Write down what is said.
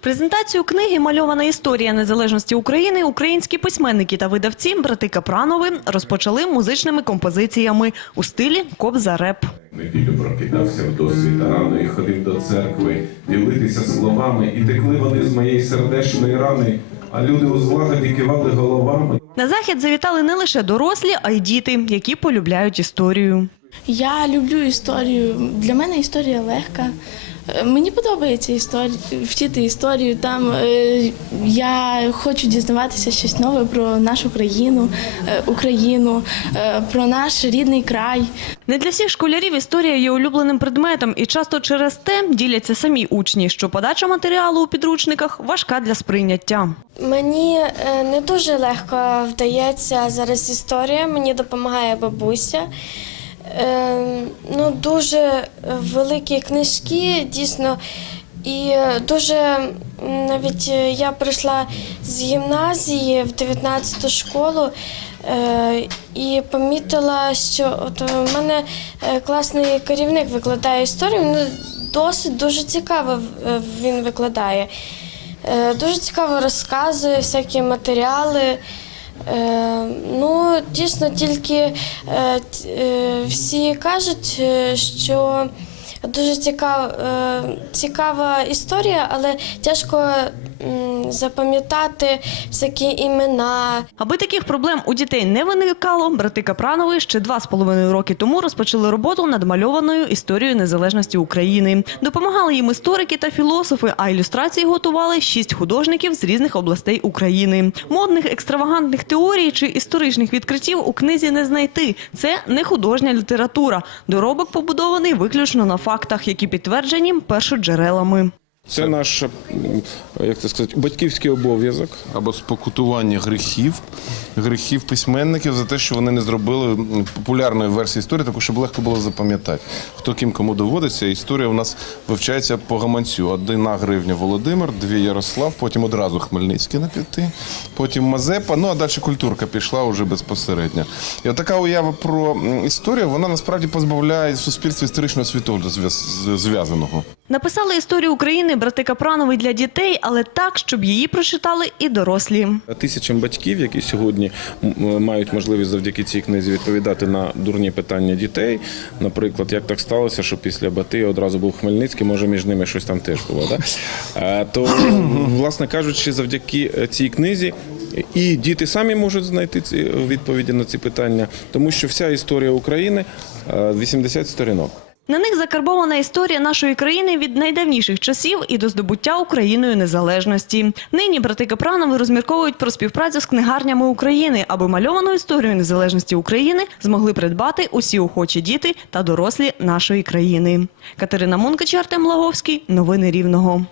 Презентацію книги Мальована історія незалежності України українські письменники та видавці брати Капранови розпочали музичними композиціями у стилі кобза-реп. Неділю прокидався в досвіта рано і ходив до церкви, ділитися словами, і текли вони з моєї сердечної рани, а люди у злагоді кивали головами. На захід завітали не лише дорослі, а й діти, які полюбляють історію. Я люблю історію. Для мене історія легка. Е, Мені подобається історія, вчити історію. Там е, я хочу дізнаватися щось нове про нашу країну, е, Україну, е, про наш рідний край. Не для всіх школярів історія є улюбленим предметом, і часто через те діляться самі учні, що подача матеріалу у підручниках важка для сприйняття. Мені не дуже легко вдається зараз історія, мені допомагає бабуся. Е, Ну, дуже великі книжки, дійсно. І е, дуже навіть е, я прийшла з гімназії в 19-ту школу е, і помітила, що от у мене е, класний керівник викладає історію. Ну, досить дуже цікаво він викладає. Е, Дуже цікаво розказує всякі матеріали. Е, Ну, дійсно, тільки е, е, всі кажуть, що дуже цікава, цікава історія, але тяжко запам'ятати всякі імена. Аби таких проблем у дітей не виникало, брати Капранови ще два з половиною роки тому розпочали роботу над мальованою історією незалежності України. Допомагали їм історики та філософи, а ілюстрації готували шість художників з різних областей України. Модних екстравагантних теорій чи історичних відкриттів у книзі не знайти. Це не художня література. Доробок побудований виключно на фактах, які підтверджені першоджерелами. Це наш, як це сказати, батьківський обов'язок. або спокутування гріхів, гріхів письменників за те, що вони не зробили популярної версії історії, таку, щоб легко було запам'ятати. Хто ким кому доводиться. Історія у нас вивчається по гаманцю. Одна гривня Володимир, дві Ярослав, потім одразу Хмельницький на п'яти, потім Мазепа. Ну а далі культурка пішла вже безпосередньо. І от така уява про історію, вона насправді позбавляє суспільство історичного світогляду зв'яз- зв'язаного. Написали історію України брати Капранови для дітей, але так, щоб її прочитали і дорослі. Тисячам батьків, які сьогодні мають можливість завдяки цій книзі відповідати на дурні питання дітей. Наприклад, як так сталося, що після Бати одразу був Хмельницький, може між ними щось там теж було. Да? Е, То, власне кажучи, завдяки е, цій книзі. І діти самі можуть знайти ці відповіді на ці питання, тому що вся історія України е, 80 сторінок. На них закарбована історія нашої країни від найдавніших часів і до здобуття Україною незалежності. Нині брати Капранови розмірковують про співпрацю з книгарнями України, аби мальовану історію незалежності України змогли придбати усі охочі діти та дорослі нашої країни. Катерина Мункач, Артем Лаговський. Новини Рівного.